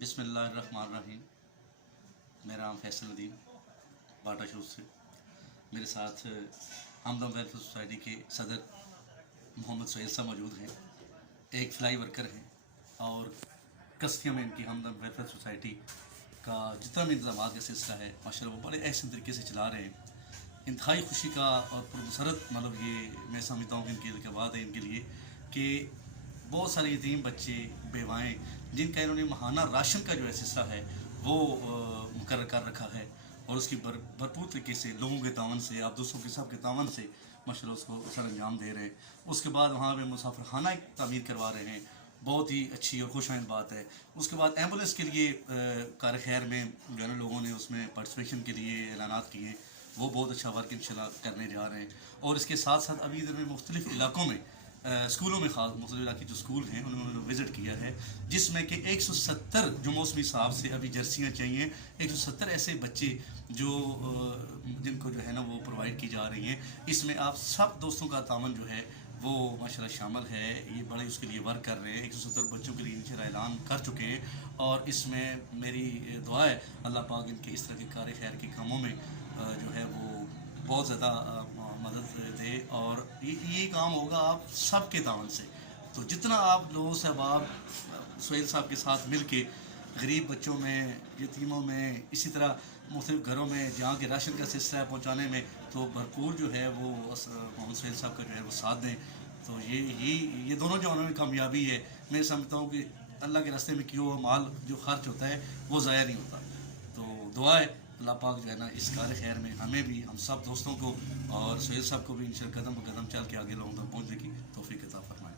بسم اللہ الرحمن الرحیم۔ میرا نام فیصل ندیم باٹا شوز سے۔ میرے ساتھ ہمدم ویلفیئر سوسائٹی کے صدر محمد سہیل صاحب موجود ہیں، ایک فلائی ورکر ہیں، اور کستیوں میں ان کی ہمدم ویلفیئر سوسائٹی کا جتنا بھی انتظامات کا سلسلہ ہے ماشاء اللہ وہ بڑے احسن طریقے سے چلا رہے ہیں۔ انتہائی خوشی کا اور پرمسرت یہ میں سمجھتا ہوں کہ ان کے بعد ہے ان کے لیے کہ بہت سارے یتیم بچے بیوائیں جن کا انہوں نے ماہانہ راشن کا جو ہے سلسلہ ہے وہ مقرر کر رکھا ہے، اور اس کی بھرپور طریقے سے لوگوں کے تعاون سے، آپ دوستوں کے سب کے تعاون سے ماشاء اللہ اس کو سر انجام دے رہے ہیں۔ اس کے بعد وہاں پہ مسافر خانہ ایک تعمیر کروا رہے ہیں، بہت ہی اچھی اور خوش آئند بات ہے۔ اس کے بعد ایمبولینس کے لیے کار خیر میں جو ہے نا لوگوں نے اس میں پارٹیسپیشن کے لیے اعلانات کیے، وہ بہت اچھا ورک انشاءاللہ کرنے جا رہے ہیں۔ اور اس کے ساتھ ساتھ ابھی ادھر میں مختلف علاقوں میں اسکولوں میں خاص مختلف علاقے جو اسکول ہیں انہوں نے وزٹ کیا ہے، جس میں کہ 170 جو موسمی صاحب سے ابھی جرسیاں چاہیے، 170 ایسے بچے جو جن کو جو ہے نا وہ پرووائڈ کی جا رہی ہیں۔ اس میں آپ سب دوستوں کا تعاون جو ہے وہ ماشاءاللہ شامل ہے، یہ بڑے اس کے لیے ورک کر رہے ہیں، 170 بچوں کے لیے انشاءاللہ اعلان کر چکے ہیں، اور اس میں میری دعا ہے اللہ پاک ان کے اس طرح کے کار خیر کے کاموں میں جو ہے وہ بہت زیادہ مدد دے، اور یہ کام ہوگا آپ سب کے تعاون سے۔ تو جتنا آپ لوگوں سے احباب سہیل صاحب کے ساتھ مل کے غریب بچوں میں، یتیموں میں، اسی طرح مختلف گھروں میں جہاں کے راشن کا سلسلہ پہنچانے میں تو بھرپور جو ہے وہ محمد سہیل صاحب کا جو ہے وہ ساتھ دیں، تو یہ دونوں جو انہوں نے کامیابی ہے، میں سمجھتا ہوں کہ اللہ کے راستے میں کیا ہوا مال جو خرچ ہوتا ہے وہ ضائع نہیں ہوتا۔ تو دعا ہے اللہ پاک جو ہے نا اس کار خیر میں ہمیں بھی، ہم سب دوستوں کو اور سہیل صاحب کو بھی انشاءاللہ قدم بقدم چل کے آگے لوگوں تک پہنچنے کی توفیق عطا فرمائے۔